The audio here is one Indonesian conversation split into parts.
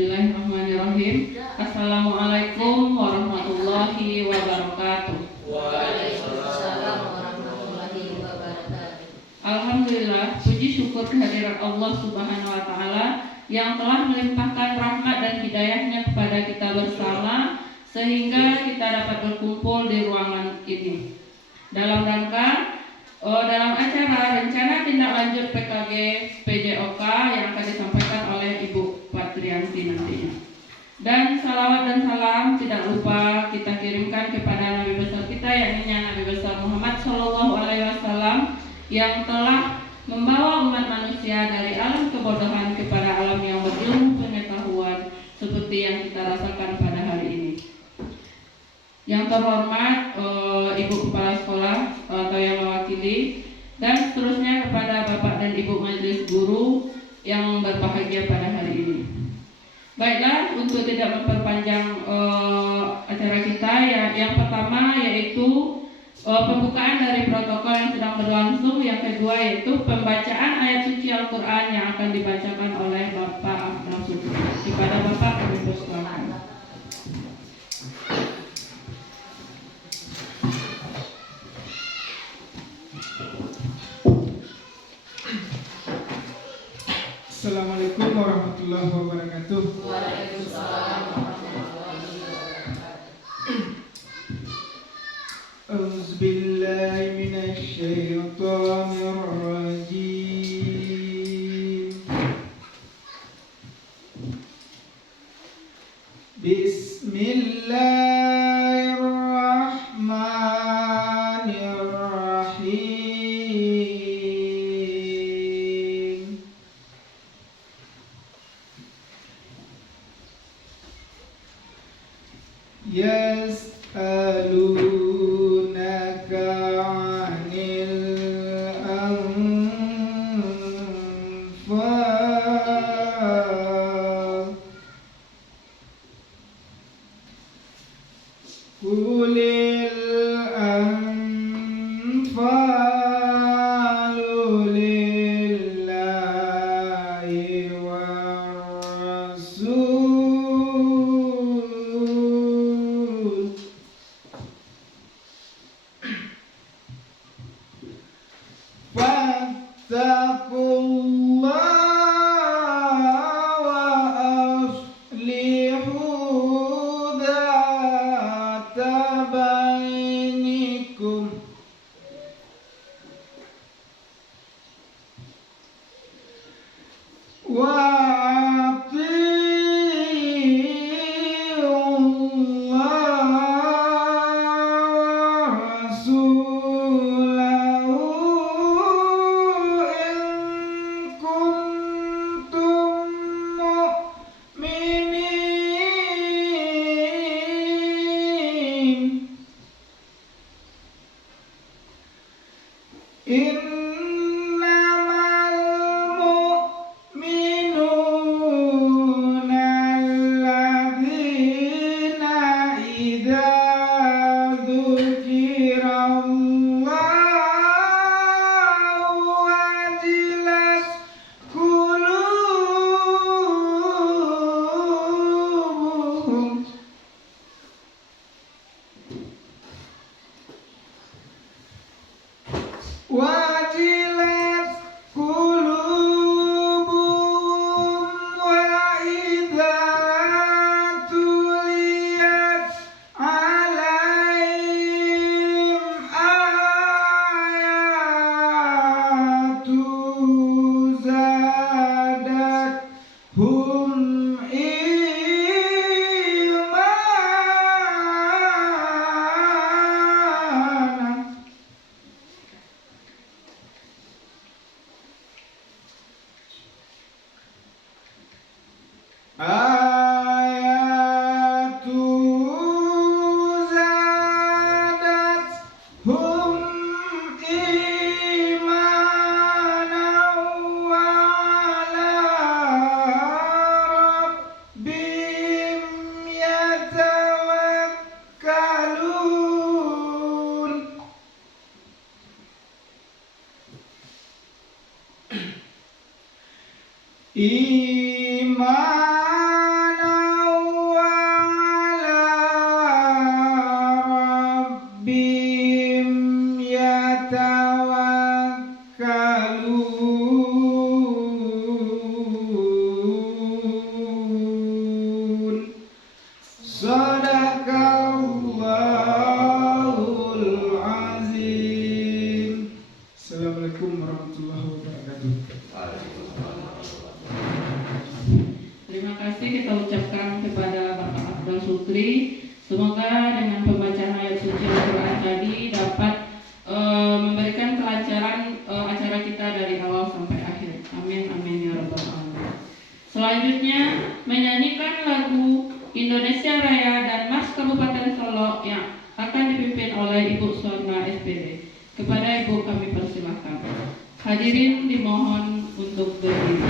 Bismillahirrahmanirrahim. Assalamualaikum warahmatullahi wabarakatuh. Waalaikumsalam warahmatullahi wabarakatuh. Alhamdulillah, puji syukur kehadirat Allah Subhanahu wa Ta'ala yang telah melimpahkan rahmat dan hidayahnya kepada kita bersama sehingga kita dapat berkumpul di ruangan ini dalam acara rencana tindak lanjut PKG PJOK yang akan disampaikan oleh Ibu Patrianti nantinya. Dan salawat dan salam tidak lupa kita kirimkan kepada Nabi besar kita, yakni Nabi besar Muhammad SAW yang telah membawa umat manusia dari alam kebodohan kepada alam yang berilmu pengetahuan seperti yang kita rasakan pada hari ini. Yang terhormat Ibu Kepala Sekolah atau yang mewakili, dan seterusnya kepada Bapak dan Ibu Majelis Guru yang berbahagia pada hari ini. Baiklah, untuk tidak memperpanjang acara kita, yang pertama yaitu pembukaan dari protokol yang sedang berlangsung. Yang kedua yaitu pembacaan ayat suci Al-Quran yang akan dibacakan oleh Bapak Afdal Sufi. Kepada Bapak kami persilakan. Assalamualaikum warahmatullahi wabarakatuh. Waalaikumsalam warahmatullahi wabarakatuh. Auzubillahi minasyaitonir rajim. Bismillahirrahmanirrahim. Yas'alunaka 'anil anfal. Qulil anfalu lillahi war rasul. Fattaqullaha wa aslihu dhata bainikum. Wa ati'ullaha wa rasulahu in kuntum mu'minin. Innamal mu'minuna alladzina idza dzukirallahu wajilat qulubuhum. Wajilat qulubuhum wa idza tuliyat 'alaihim ayatu zadathum imanan. Ayatu zadathum imanan wa 'ala rabbihim yatawakkalun. Imanan Hadirin dimohon untuk berdiri.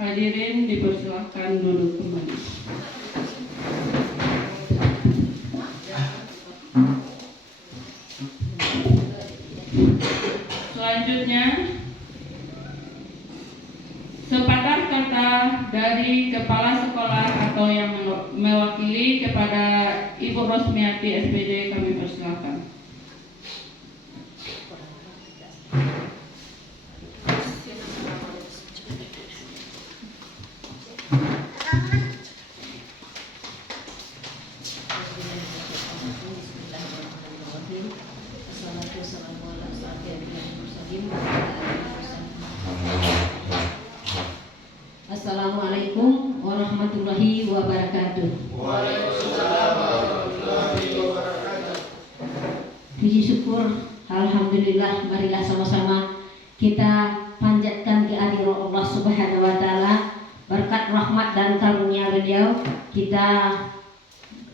Hadirin dipersilahkan duduk kembali. Selanjutnya, sepatah kata dari kepala sekolah atau yang mewakili kepada Ibu Rosmiati SPD kami persilahkan. Assalamualaikum warahmatullahi wabarakatuh. Waalaikumsalam warahmatullahi wabarakatuh. Puji syukur, alhamdulillah, marilah sama-sama kita panjatkan kehadirat Allah Subhanahu wa taala. Berkat rahmat dan karunia beliau, kita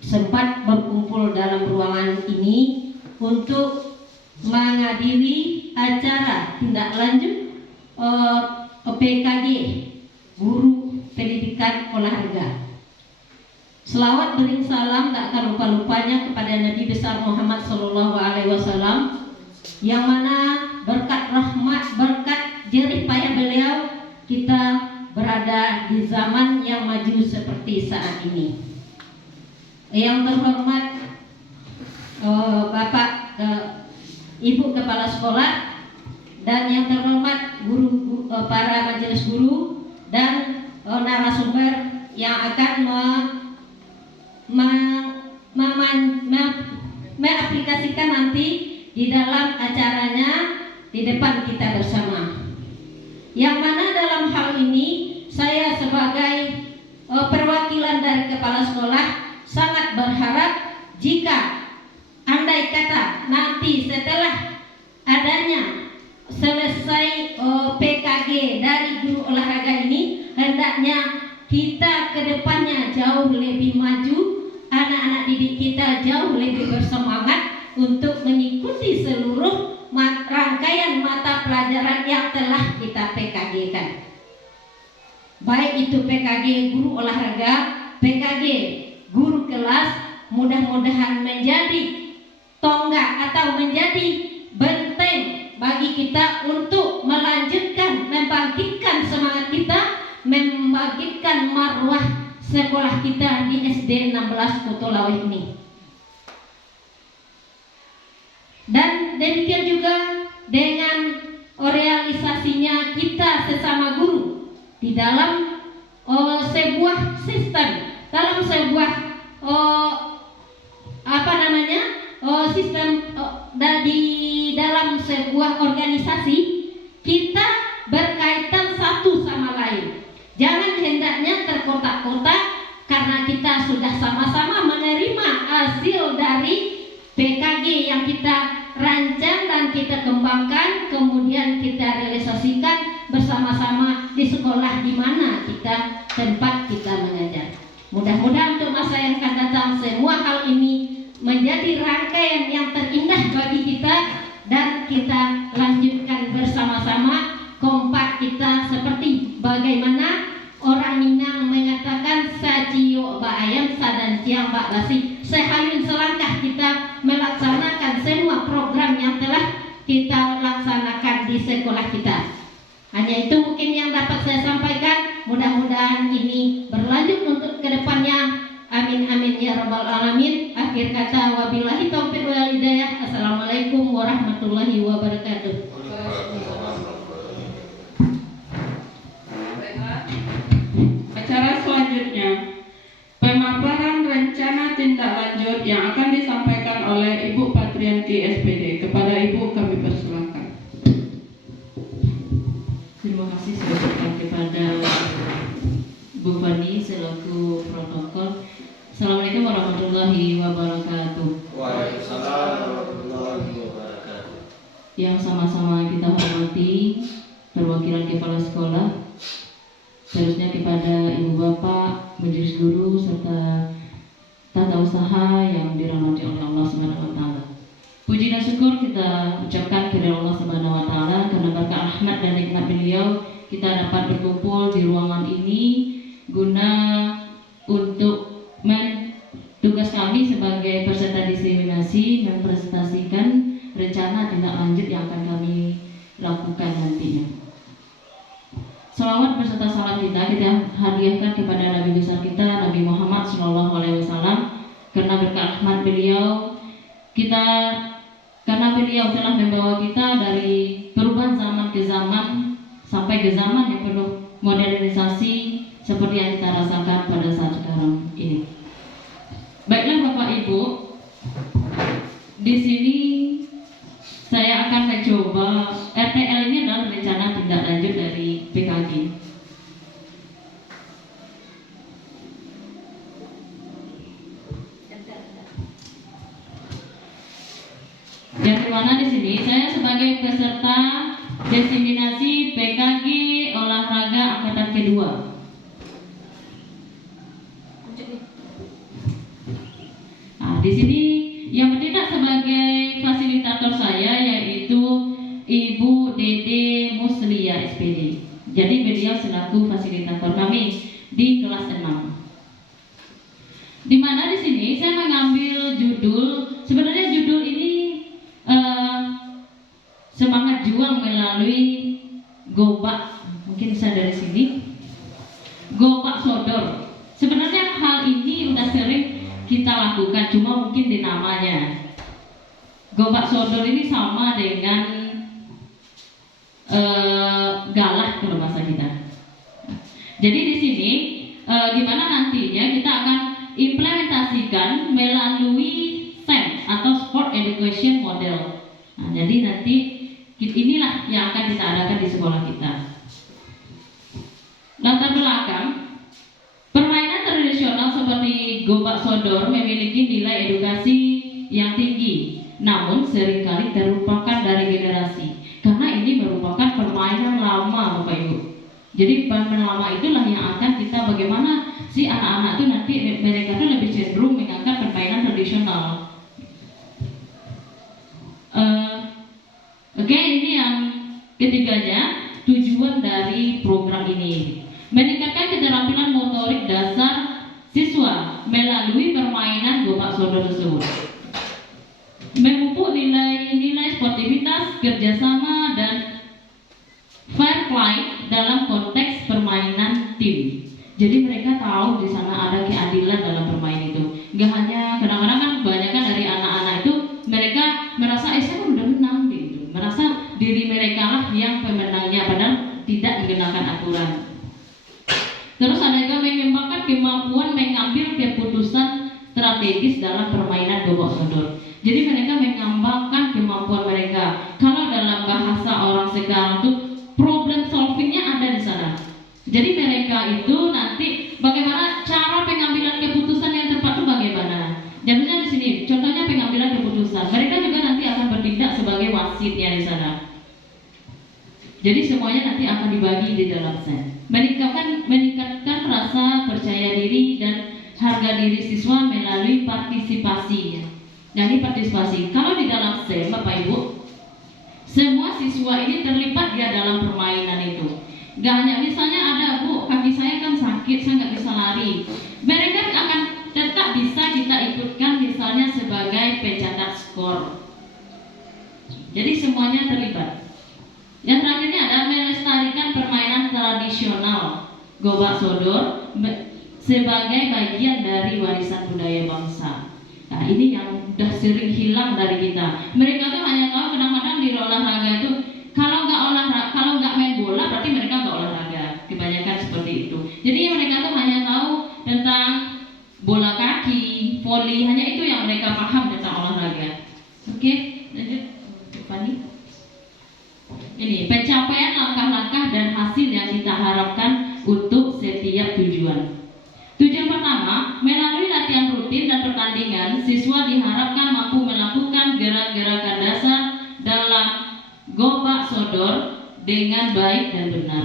sempat berkumpul dalam ruangan ini untuk menghadiri acara tindak lanjut PKG Guru Pendidikan Olahraga. Selawat bering salam tak akan lupa-lupanya kepada Nabi besar Muhammad SAW, yang mana berkat rahmat zaman yang maju seperti saat ini. Yang terhormat Bapak Ibu Kepala Sekolah dan yang terhormat guru, para majelis guru dan narasumber yang akan mengaplikasikan nanti di dalam acaranya di depan kita bersama. Yang mana dalam hal ini saya sebagai perwakilan dari kepala sekolah sangat berharap jika andai kata nanti setelah adanya selesai PKG dari guru olahraga ini, hendaknya kita ke depannya jauh lebih maju, anak-anak didik kita jauh lebih bersemangat untuk mengikuti seluruh rangkaian mata pelajaran yang telah kita PKG-kan. Baik itu PKG guru olahraga, PKG guru kelas, mudah-mudahan menjadi tonggak atau menjadi benteng bagi kita untuk melanjutkan, membangkitkan semangat kita, membangkitkan marwah sekolah kita di SD 16 Kutulaweh ini. Dan demikian juga dengan realisasinya kita sesama guru di dalam sebuah sistem, dalam sebuah sistem di dalam sebuah organisasi, kita berkaitan satu sama lain. Jangan hendaknya terkotak-kotak karena kita sudah sama-sama menerima hasil dari PKG yang kita rancang dan kita kembangkan, kemudian kita realisasikan bersama-sama di sekolah di mana kita tempat kita mengajar. Mudah-mudahan untuk masa yang akan datang semua hal ini menjadi rangkaian yang terindah bagi kita dan kita lanjutkan bersama-sama, kompak kita seperti bagaimana orang Minang mengatakan sajiyo ba ayam sadan ciang ba lasi. Sehayun selangkah kita melaksanakan semua program yang telah kita laksanakan di sekolah kita. Hanya itu mungkin yang dapat saya sampaikan. Mudah-mudahan ini berlanjut untuk kedepannya. Amin amin ya rabbal alamin. Akhir kata wabillahi taufiq wal hidayah. Assalamualaikum warahmatullahi wabarakatuh. Acara selanjutnya, pemaparan rencana tindak lanjut yang akan disampaikan oleh Ibu Patrianti SPD. Kepada Ibu kami persilakan. Terima kasih sebesar kepada Bu Fani selaku protokol. Assalamualaikum warahmatullahi wabarakatuh. Waalaikumsalam warahmatullahi wabarakatuh. Yang sama-sama kita hormati perwakilan kepala sekolah, seterusnya kepada ibu bapak, majelis guru serta tata usaha yang dirahmati oleh Allah Subhanahu wa taala. Puji dan syukur kita ucapkan kepada Allah Subhanahu wa taala karena berkat rahmat dan nikmat beliau kita dapat berkumpul di ruangan ini guna untuk tugas kami sebagai peserta diseminasi mempresentasikan rencana tindak lanjut yang akan kami lakukan nantinya. Salawat beserta salam kita hadiahkan kepada Nabi besar kita Nabi Muhammad SAW karena berkat rahmat beliau karena beliau telah membawa kita dari perubahan zaman ke zaman sampai ke zaman yang penuh modernisasi seperti yang kita rasakan pada saat sekarang ini. Baiklah Bapak Ibu, di sini saya akan mencoba RTL ini adalah rencana tindak lanjut dari PKG. Yang dimana di sini saya sebagai peserta diseminasi PKG olahraga angkatan kedua. Nah, di sini yang bertindak sebagai fasilitator saya yaitu Ibu Dede Muslia SPD. Jadi beliau selaku fasilitator kami di kelas 6. Di mana di sini saya mengambil judul, sebenarnya judul ini semangat juang melalui Gobak. Mungkin saya dari sini. Gobak Sodor. Sebenarnya hal ini udah sering kita lakukan, cuma mungkin di namanya. Gobak Sodor ini sama dengan galah kalau bahasa kita. Jadi di sini gimana nantinya kita akan implementasikan melalui SEM atau Sport Education Model. Nah, jadi nanti inilah yang akan kita adakan di sekolah kita. Latar belakang permainan tradisional seperti Gobak Sodor memiliki nilai edukasi yang tinggi, namun seringkali terlupakan dari generasi karena ini merupakan permainan lama, Bapak Ibu. Jadi permainan lama itulah yang akan kita bagaimana si anak-anak itu nanti mereka tuh lebih cenderung mengangkat permainan tradisional. Oke, ini yang ketiganya, tujuan dari program ini meningkatkan keterampilan motorik dasar siswa melalui permainan Gobak Sodor tersebut, memupuk nilai-nilai sportivitas, kerjasama, dan fair play dalam konteks permainan tim. Jadi mereka tahu di sana ada keadilan dalam bermain itu. Gak hanya kadang-kadang kan kebanyakan dari anak-anak itu mereka merasa saya kan udah menang gitu, merasa diri mereka lah yang pemenangnya padahal tidak mengenakan aturan. Terus ada juga mengembangkan kemampuan mengambil keputusan strategis dalam permainan Gobak Sodor. Jadi mereka mengembangkan kemampuan mereka. Kalau dalam bahasa orang sekarang tuh problem solvingnya ada di sana. Jadi mereka itu nanti bagaimana cara pengambilan keputusan yang tepat itu bagaimana. Jadinya di sini contohnya pengambilan keputusan. Mereka juga nanti akan bertindak sebagai wasitnya di sana. Jadi semuanya nanti akan dibagi di dalam set. Meningkatkan rasa percaya diri dan harga diri siswa melalui partisipasi. Jadi partisipasi. Kalau di dalam SEM, Bapak Ibu, semua siswa ini terlibat dia dalam permainan itu. Gak hanya misalnya ada Bu, kaki saya kan sakit, saya nggak bisa lari. Mereka akan tetap bisa kita ikutkan misalnya sebagai pencatat skor. Jadi semuanya terlibat. Yang terakhirnya ada melestarikan permainan tradisional Gobak Sodor sebagai bagian dari warisan budaya bangsa. Nah ini yang udah sering hilang dari kita. Mereka tuh hanya tahu kadang-kadang di olahraga itu kalau nggak main bola berarti mereka nggak olahraga. Kebanyakan seperti itu. Jadi mereka tuh hanya tahu tentang bola kaki, voli, hanya itu yang mereka paham tentang olahraga. Oke, lanjut, Fani. Ini pencapaian langkah-langkah dan hasil yang kita harapkan untuk setiap tujuan. Tujuan pertama, melalui latihan rutin dan pertandingan, siswa diharapkan mampu melakukan gerak-gerakan dasar dalam Gobak Sodor dengan baik dan benar.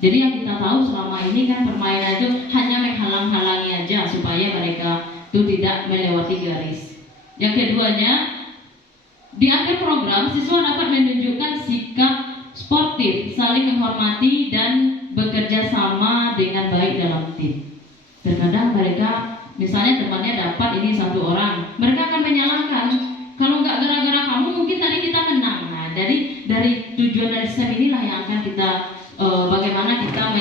Jadi yang kita tahu selama ini kan permainan itu hanya menghalang-halangi aja supaya mereka itu tidak melewati garis. Yang keduanya, di akhir program, siswa dapat menunjukkan sikap sportif, saling menghormati dan bekerja sama dengan baik dalam tim. Terkadang mereka, misalnya temannya dapat ini satu orang, mereka akan menyalahkan, kalau nggak gara-gara kamu mungkin tadi kita menang. Nah, jadi dari tujuan dari SEM inilah yang akan kita bagaimana kita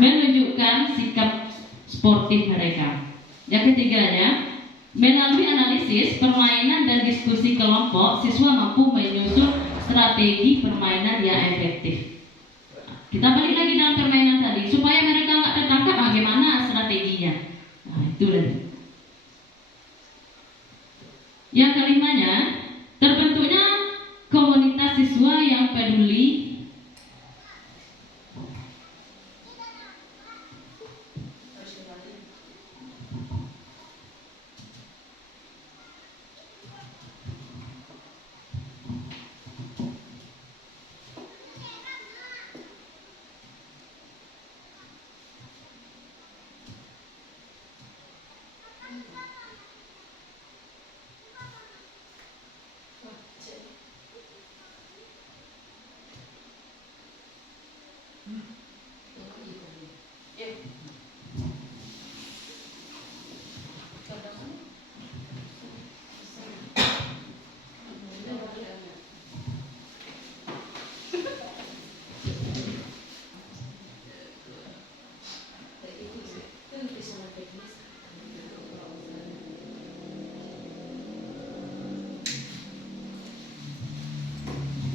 menunjukkan sikap sportif mereka. Yang ketiganya, melalui analisis, permainan dan diskusi kelompok, siswa mampu menyusun strategi permainan yang efektif. Kita balik lagi dalam permainan tadi, supaya mereka nggak tertangkap bagaimana strateginya. Nah, itu tadi. Yang kelimanya, terbentuknya komunitas siswa yang peduli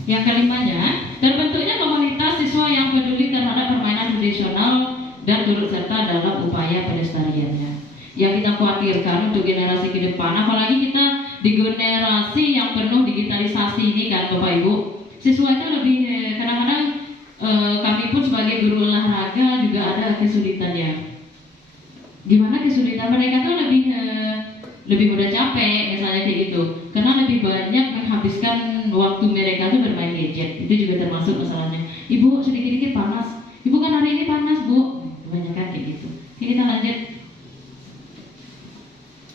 Yang kelimanya, terbentuknya komunitas siswa yang peduli terhadap permainan tradisional dan turut serta dalam upaya pelestariannya. Yang kita khawatirkan untuk generasi ke depan, apalagi kita di generasi yang penuh digitalisasi ini kan Bapak Ibu, siswa itu lebih kadang-kadang kami pun sebagai guru olahraga juga ada kesulitannya. Gimana kesulitan mereka tuh lebih mudah capek misalnya kayak gitu, karena lebih banyak menghabiskan waktu mereka tuh bermain gadget. Itu juga termasuk masalahnya. Ibu sedikit-sedikit panas, ibu kan hari ini panas bu, kebanyakan kayak gitu. Ini kita lanjut.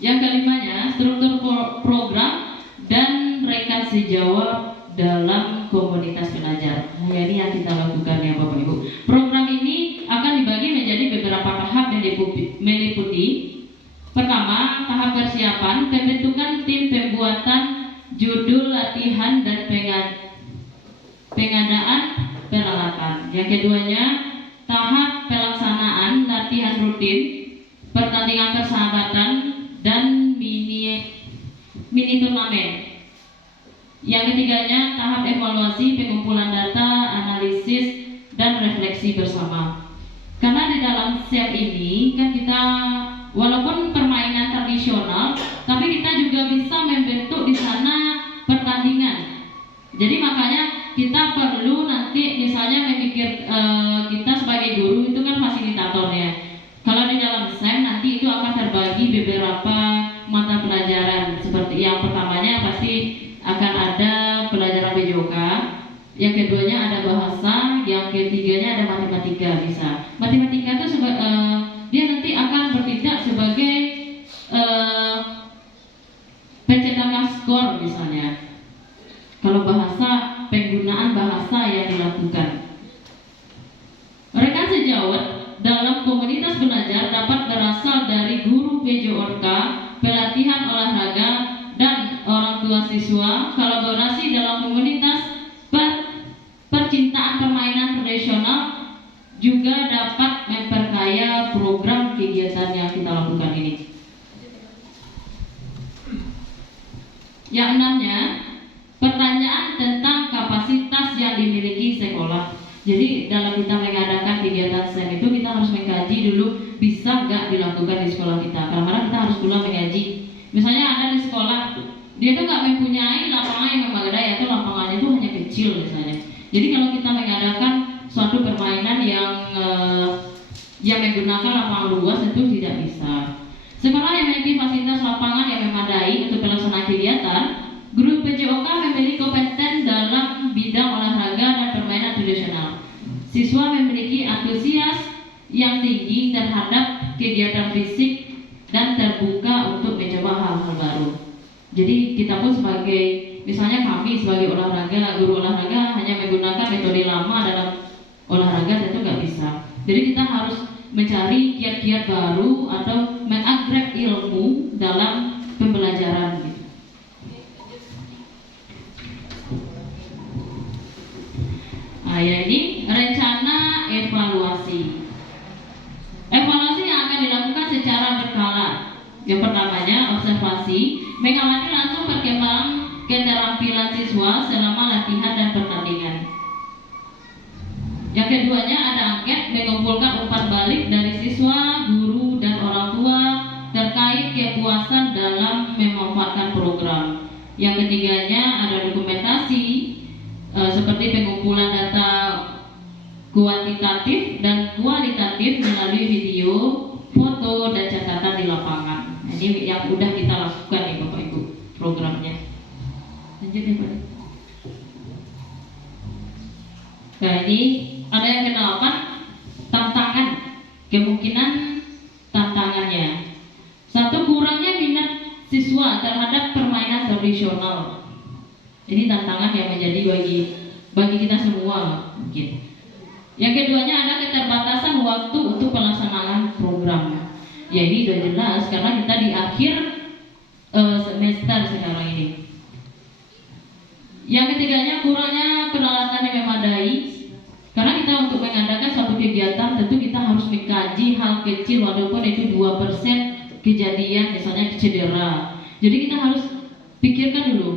Yang kelimanya, struktur program dan rekasi jawab dalam komunitas belajar. Nah, ini yang kita lakukan ya Bapak Ibu. Program ini akan dibagi menjadi beberapa tahap yang meliputi: pertama, tahap persiapan, pembentukan tim pembuatan judul latihan dan pengadaan peralatan. Yang keduanya, tahap pelaksanaan latihan rutin, pertandingan persahabatan dan mini turnamen. Yang ketiganya, tahap evaluasi, pengumpulan data, analisis dan refleksi bersama. Karena di dalam SEP ini kan kita walaupun permainan tradisional, tapi kita juga bisa membentuk di sana pertandingan. Jadi makanya kita perlu nanti misalnya memikir kita sebagai guru itu kan fasilitatornya. Kalau di dalam SEM nanti itu akan terbagi beberapa mata pelajaran. Seperti yang pertamanya pasti akan ada pelajaran BJOK, yang keduanya ada bahasa, yang ketiganya ada matematika. Bisa matematika itu dia nanti akan bertindak sebagai pencetakan skor misalnya. Kalau bahasa, penggunaan bahasa yang dilakukan. Rekan sejawat dalam komunitas belajar dapat berasal dari guru PJOK, pelatihan olahraga, dan orang tua siswa. Kolaborasi dalam komunitas percintaan permainan tradisional juga dapat memperkaya program kegiatan yang kita lakukan ini. Yang enamnya, pertanyaan tentang kapasitas yang dimiliki sekolah. Jadi dalam kita mengadakan kegiatan SEM itu kita harus mengkaji dulu bisa nggak dilakukan di sekolah kita. Karena kita harus pula mengkaji. Misalnya ada di sekolah dia tuh nggak mempunyai lapangan yang memadai atau lapangannya itu hanya kecil misalnya. Jadi kalau kita mengadakan suatu permainan yang menggunakan lapangan luas itu tidak bisa. Sekolah yang memiliki fasilitas lapangan yang memadai untuk pelaksanaan kegiatan, guru PJOK memiliki kompeten dalam bidang olahraga dan permainan tradisional. Siswa memiliki antusias yang tinggi terhadap kegiatan fisik dan terbuka untuk mencoba hal-hal baru. Jadi kita pun sebagai, misalnya kami sebagai guru olahraga hanya menggunakan metode lama dalam olahraga tentu nggak bisa. Jadi kita harus mencari kiat-kiat baru atau mengupgrade ilmu dalam pembelajaran. Nah, ya ini rencana evaluasi. Evaluasi yang akan dilakukan secara berkala. Yang pertamanya observasi, mengamati langsung perkembangan keterampilan siswa selama latihan dan pertandingan. Yang keduanya ada angket, mengumpulkan umpan balik dari siswa, guru, dan orang tua terkait kepuasan dalam memanfaatkan program. Yang ketiganya ada dokumentasi, seperti pengumpulan data kuantitatif dan kualitatif melalui video, foto, dan catatan di lapangan. Nah, ini yang udah kita lakukan nih Bapak Ibu programnya. Lanjut ya Pak. Nah ini ada yang ke-8, tantangan, kemungkinan tantangannya. Satu, kurangnya minat siswa terhadap permainan tradisional. Ini tantangan yang menjadi bagi kita semua mungkin. Yang keduanya ada keterbatasan waktu untuk pelaksanaan program. Ya ini sudah jelas karena kita di akhir semester sekarang ini. Yang ketiganya kurangnya peralatan yang memadai. Karena kita untuk mengadakan suatu kegiatan tentu kita harus mengkaji hal kecil walaupun itu 2% kejadian misalnya cedera. Jadi kita harus pikirkan dulu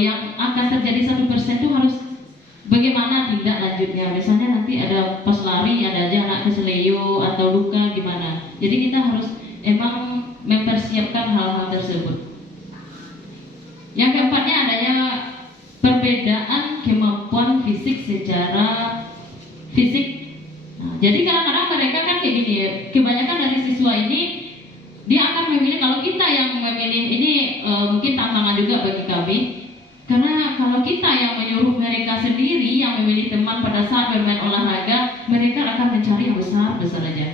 yang akan terjadi 1% itu harus bagaimana tindak lanjutnya. Misalnya nanti ada pas lari ada aja anak keseleo atau luka gimana. Jadi kita harus emang mempersiapkan hal-hal tersebut. Yang keempatnya adanya perbedaan kemampuan fisik secara fisik. Nah, jadi kadang-kadang mereka kan kayak gini ya, kebanyakan dari siswa ini dia akan memilih, kalau kita yang memilih ini mungkin tantangan juga bagi kami, karena kalau kita yang menyuruh mereka sendiri yang memilih teman pada saat bermain olahraga, mereka akan mencari yang besar aja.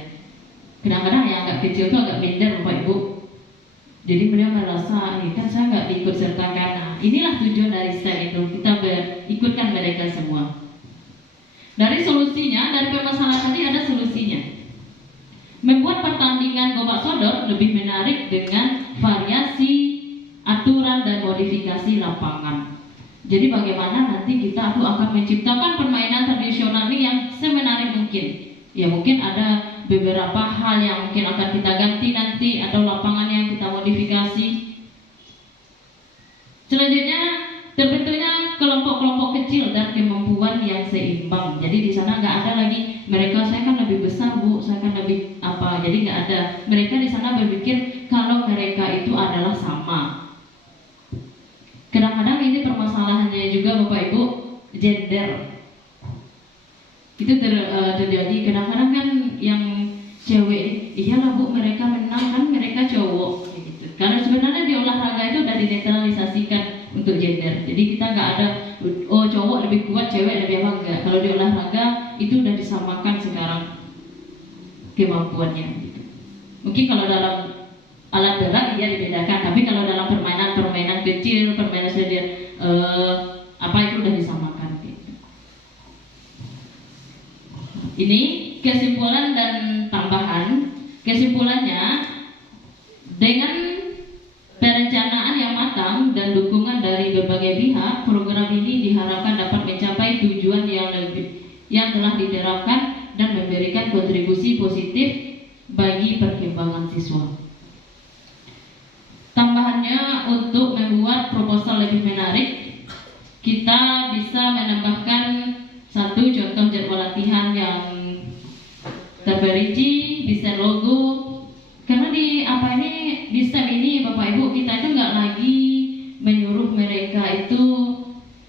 Kadang-kadang yang agak kecil itu agak minder Bapak Ibu. Jadi beliau merasa, kan saya nggak diikut sertakan. Nah, inilah tujuan dari STEM itu, kita ikutkan mereka semua. Dari solusinya, dari permasalahan tadi ada solusinya. Membuat pertandingan gobak sodor lebih menarik dengan variasi, aturan dan modifikasi lapangan. Jadi bagaimana nanti kita tuh akan menciptakan permainan tradisional ini yang semenarik mungkin. Ya mungkin ada beberapa hal yang mungkin akan kita ganti nanti atau lapangan yang kita modifikasi. Selanjutnya terbentuknya kelompok-kelompok kecil dan kemampuan yang seimbang. Jadi di sana nggak ada lagi mereka saya kan lebih besar Bu, saya kan lebih apa. Jadi nggak ada. Mereka di sana berpikir kalau mereka itu adalah sama. Kadang-kadang ini permasalahannya juga Bapak Ibu, gender. Itu terjadi kadang-kadang kan yang cewek, iyalah Bu mereka menang kan mereka cowok gitu. Karena sebenarnya di olahraga itu udah dinetralisasikan untuk gender. Jadi kita nggak ada oh cowok lebih kuat, cewek lebih apa, enggak. Kalau di olahraga itu udah disamakan sekarang kemampuannya gitu. Mungkin kalau dalam alat berat ya dibedakan, tapi kalau dalam permainan kecil, permainan apa itu udah disamakan gitu. Ini kesimpulan dan tambahan. Kesimpulannya, dengan perencanaan yang matang dan dukungan dari berbagai pihak, program ini diharapkan dapat mencapai tujuan yang telah diterapkan dan memberikan kontribusi positif bagi perkembangan siswa. Tambahannya, untuk membuat proposal lebih menarik, kita bisa menambahkan satu contoh jadwal latihan yang terperinci, desain logo. Karena di STEM ini Bapak Ibu, kita itu nggak lagi menyuruh mereka itu,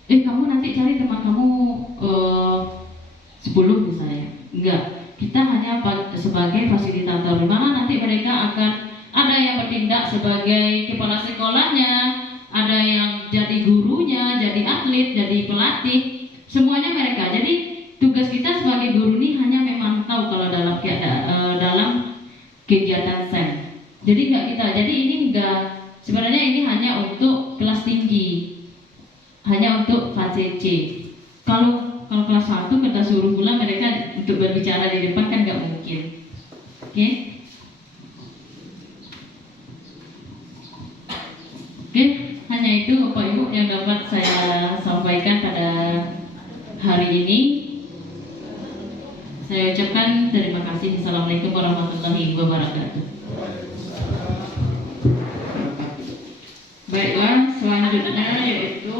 kamu nanti cari teman kamu 10 misalnya. Enggak, kita hanya sebagai fasilitator, dimana nanti mereka akan ada yang bertindak sebagai kepala sekolahnya, ada yang jadi gurunya, jadi atlet, jadi pelatih, semuanya mereka. Jadi tugas kita sebagai guru ini hanya memantau kalau dalam kegiatan STEM. Jadi ini enggak, sebenarnya ini hanya untuk kelas tinggi, hanya untuk fase C. Kalau kelas 1 kita suruh pula mereka untuk berbicara di depan kan nggak mungkin. Oke? Oke, hanya itu Bapak Ibu yang dapat saya sampaikan pada hari ini. Saya ucapkan terima kasih. Assalamualaikum warahmatullahi wabarakatuh. Baiklah, selanjutnya yaitu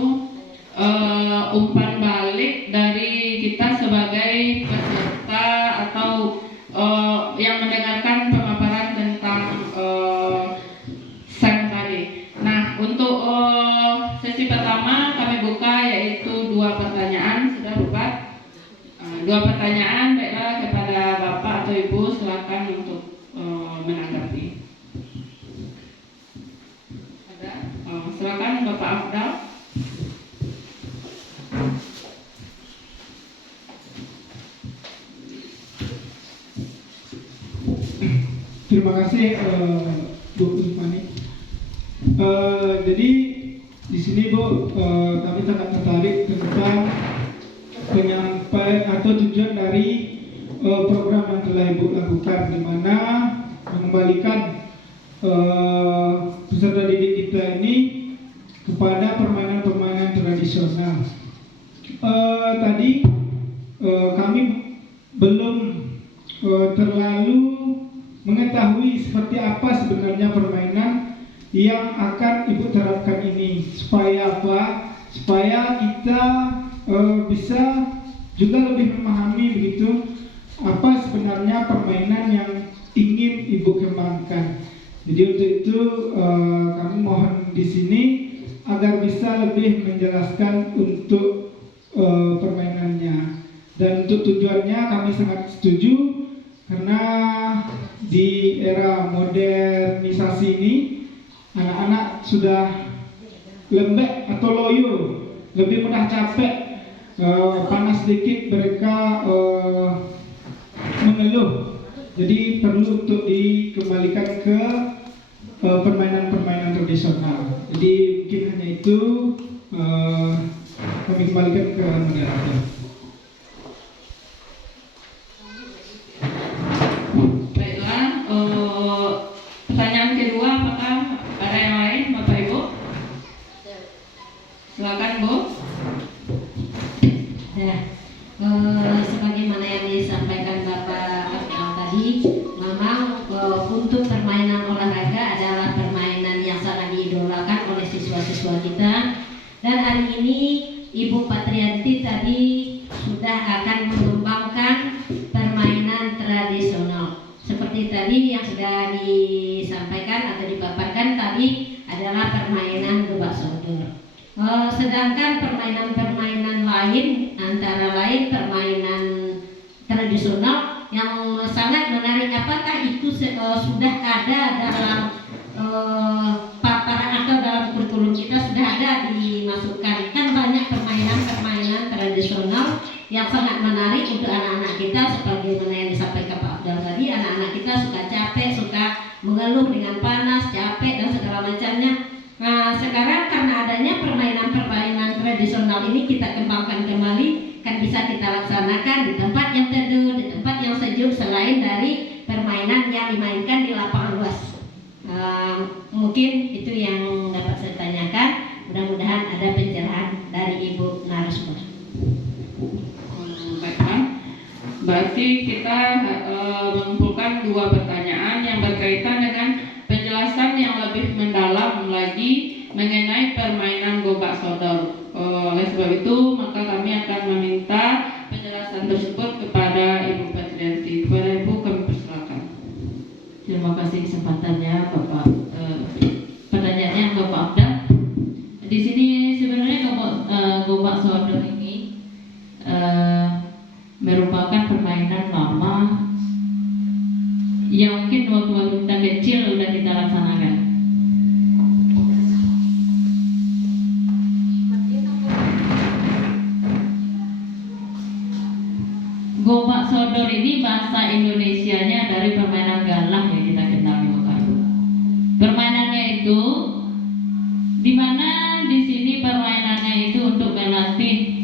umpan balik dari kita sebagai peserta atau yang mendengarkan pemaparan tentang STEM tadi. Nah, untuk sesi pertama kami buka yaitu 2 pertanyaan. Sudah Bapak? 2 pertanyaan, baiklah kepada Bapak atau Ibu silakan untuk menanggapi. Ada? Silakan Bapak Afdal. Terima kasih Bu Usmani. Jadi di sini Bu, kami sangat tertarik tentang penyampaian atau tujuan dari program yang telah Ibu lakukan, di mana mengembalikan peserta didik kita ini kepada permainan-permainan tradisional. Tadi kami belum terlalu mengetahui seperti apa sebenarnya permainan yang akan Ibu terapkan ini. Supaya apa? Supaya kita bisa juga lebih memahami begitu apa sebenarnya permainan yang ingin Ibu kembangkan. Jadi untuk itu kami mohon di sini agar bisa lebih menjelaskan untuk permainannya. Dan untuk tujuannya kami sangat setuju karena di era modernisasi ini anak-anak sudah lembek atau loyo, lebih mudah capek, panas sedikit mereka mengeluh. Jadi perlu untuk dikembalikan ke permainan-permainan tradisional. Jadi mungkin hanya itu, kami kembalikan ke moderator. Baiklah, pertanyaan kedua, apakah ada yang lain, Bapak Ibu? Silakan, Bu. Ya, sebagaimana yang disampaikan Bapak Akmal tadi, memang untuk permainan olahraga adalah permainan yang sangat diidolakan oleh siswa-siswa kita. Dan hari ini Ibu Patrianti tadi sudah akan mengembangkan permainan tradisional. Seperti tadi yang sudah disampaikan atau dipaparkan tadi adalah permainan gebak sodor. Sedangkan permainan-permainan lain, antara lain permainan tradisional yang sangat menarik, apakah itu sudah ada dalam paparan atau dalam kurikulum kita, sudah ada dimasukkan? Kan banyak permainan-permainan tradisional yang sangat menarik untuk anak-anak kita, sebagaimana yang disampaikan Pak Abdal tadi. Anak-anak kita suka capek, suka mengeluh dengan panas, capek dan segala macamnya. Nah, sekarang karena adanya permainan-permainan tradisional ini kita kembangkan kembali, kan bisa kita laksanakan di tempat yang teduh, di tempat yang sejuk, selain dari permainan yang dimainkan di lapangan luas. Mungkin itu yang dapat saya tanyakan. Mudah-mudahan ada pencerahan dari Ibu narasumber. Baiklah, berarti kita mengumpulkan dua pertanyaan yang berkaitan dengan penjelasan yang lebih mendalam lagi mengenai permainan gobak sodor. Oleh sebab itu, maka kami akan meminta penjelasan tersebut kepada Ibu Patrianti. Kepada Ibu kami persilakan. Terima kasih kesempatannya, Bapak. Pertanyaannya Bapak Abdal. Di sini sebenarnya gobak sodor ini merupakan permainan lama yang mungkin waktu kita kecil sudah kita laksanakan. Gobak sodor ini bahasa Indonesianya dari permainan galah yang kita kenal di Makassar. Permainannya itu, di mana di sini permainannya itu untuk melatih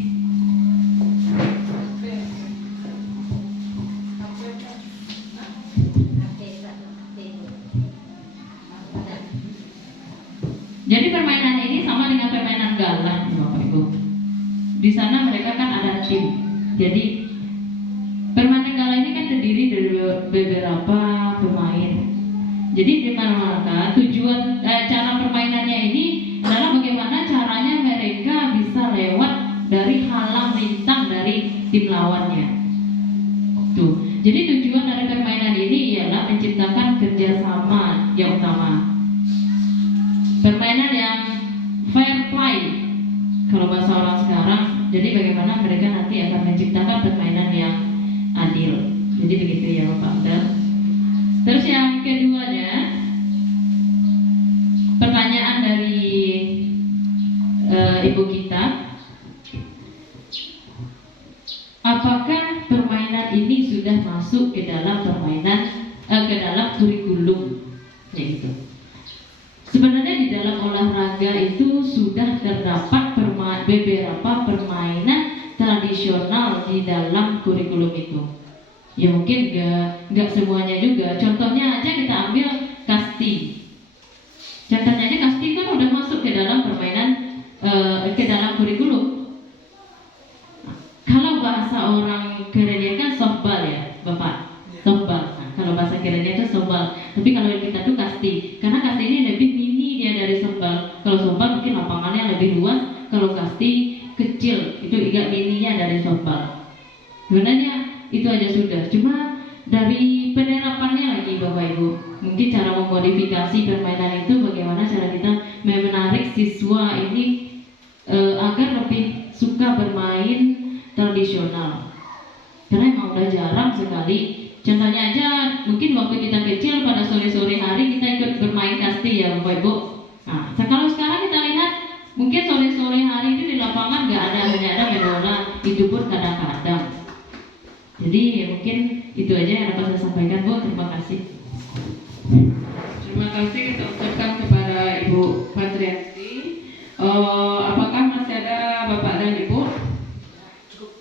Jadi permainan ini sama dengan permainan galah, Bapak Ibu. Di sana mereka kan ada tim. Jadi permainan galah ini kan terdiri dari beberapa pemain. Jadi di mana tujuan cara permainannya ini adalah bagaimana caranya mereka bisa lewat dari halang rintang dari tim lawannya. Tuh. Jadi tujuan dari permainan ini ialah menciptakan kerjasama yang utama. Permainan yang fair play kalau bahasa orang sekarang. Jadi bagaimana mereka nanti akan menciptakan permainan yang adil. Jadi begitu ya Bapak Abdal. Terus yang keduanya, pertanyaan dari Ibu kita, apakah permainan ini sudah masuk ke dalam ke dalam kurikulum? Yaitu sebenarnya di dalam olahraga itu sudah terdapat beberapa permainan tradisional di dalam kurikulum itu. Ya mungkin nggak semuanya juga. Contohnya aja kita ambil kasti. Contohnya aja kasti kan udah masuk ke dalam permainan ke dalam kurikulum. Kalau bahasa orang kerennya kan softball ya, Bapak. Softball. Nah, kalau bahasa kerennya itu softball. Tapi kalau kita tuh kasti. Karena kasti ini lebih mini dia dari softball. Kalau softball mungkin lapangannya lebih luas. Kalau kasti kecil, itu agak mini. Sebenarnya itu aja sudah. Cuma dari penerapannya lagi Bapak Ibu, mungkin cara memodifikasi permainan itu bagaimana cara kita menarik siswa ini agar lebih suka bermain tradisional. Karena emang udah jarang sekali. Contohnya aja mungkin waktu kita kecil pada sore-sore hari kita ikut bermain kasti ya Bapak Ibu. Nah, kalau sekarang kita lihat mungkin sore-sore hari itu di lapangan hanya ada main bola, itu pun kadang-kadang. Jadi ya mungkin itu aja yang dapat saya sampaikan Bu. Terima kasih. Terima kasih kita ucapkan kepada Ibu Patrianti. Apakah masih ada Bapak dan Ibu?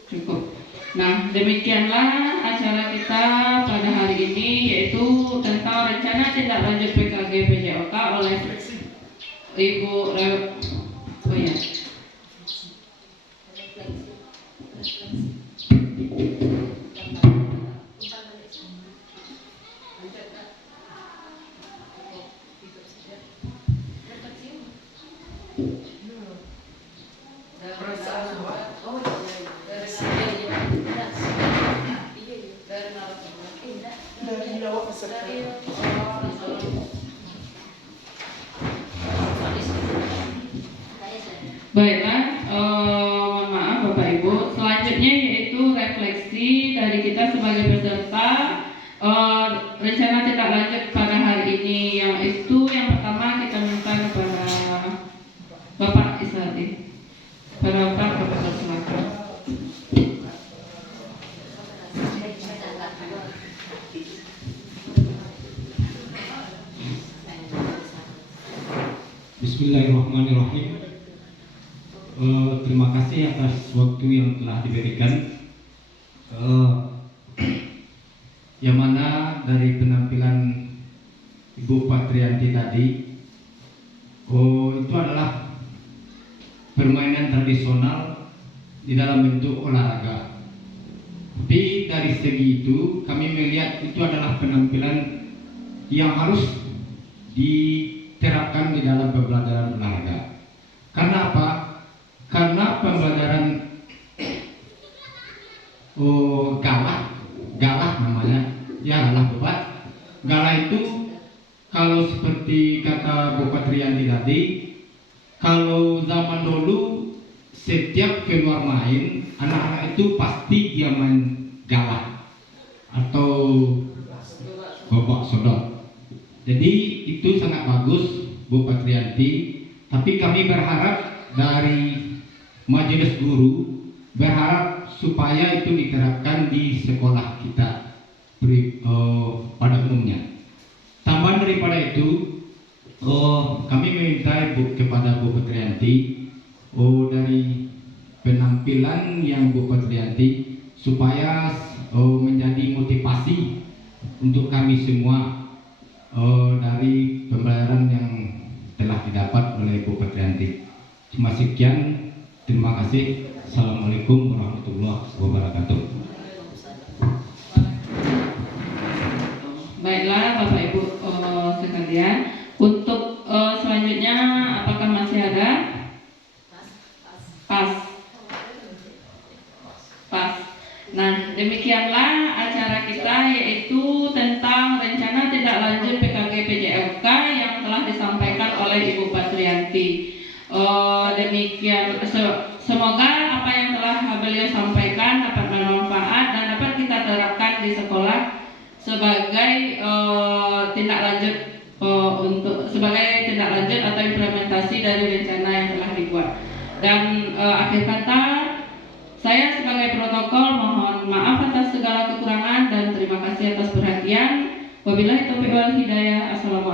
Cukup. Nah, demikianlah acara kita pada hari ini, yaitu tentang rencana tindak lanjut PKG PJOK oleh Ibu oh ya. Baiklah, mohon maaf Bapak Ibu. Selanjutnya yaitu refleksi dari kita sebagai peserta rencana tindak lanjut pada hari ini. Yang itu yang pertama kita minta kepada Bapak Isadi. Bapak silakan. Bismillahirrahmanirrahim. Terima kasih atas waktu yang telah diberikan. Yang mana dari penampilan Ibu Patrianti tadi, itu adalah permainan tradisional di dalam bentuk olahraga. Tapi dari segi itu kami melihat itu adalah penampilan yang harus diterapkan di dalam pembelajaran olahraga. Karena apa? Karena pembelajaran galah namanya, ya galah bebat. Galah itu kalau seperti kata Bu Patrianti tadi, kalau zaman dulu setiap keluar main, anak-anak itu pasti dia main galah atau babak sodok. Jadi itu sangat bagus Bu Patrianti. Tapi kami berharap dari majelis guru berharap supaya itu diterapkan di sekolah kita pada umumnya. Tambahan daripada itu, kami meminta kepada Bu Patrianti dari penampilan yang Bu Patrianti supaya menjadi motivasi untuk kami semua dari pembelajaran yang telah didapat oleh Bu Patrianti. Cuma sekian, terima kasih. Assalamualaikum warahmatullahi wabarakatuh. Baiklah Bapak Ibu sekalian, untuk selanjutnya apakah masih ada? Pas. Nah, demikianlah acara kita, yaitu tentang rencana tindak lanjut PKG PJOK yang telah disampaikan oleh Ibu Patrianti. Demikian, semoga apa yang telah beliau sampaikan dapat bermanfaat dan dapat kita terapkan di sekolah sebagai tindak lanjut sebagai tindak lanjut atau implementasi dari rencana yang telah dibuat. Dan akhir kata, saya sebagai protokol mohon maaf atas segala kekurangan dan terima kasih atas perhatian. Wabillahi taufiq wal hidayah. Assalamualaikum.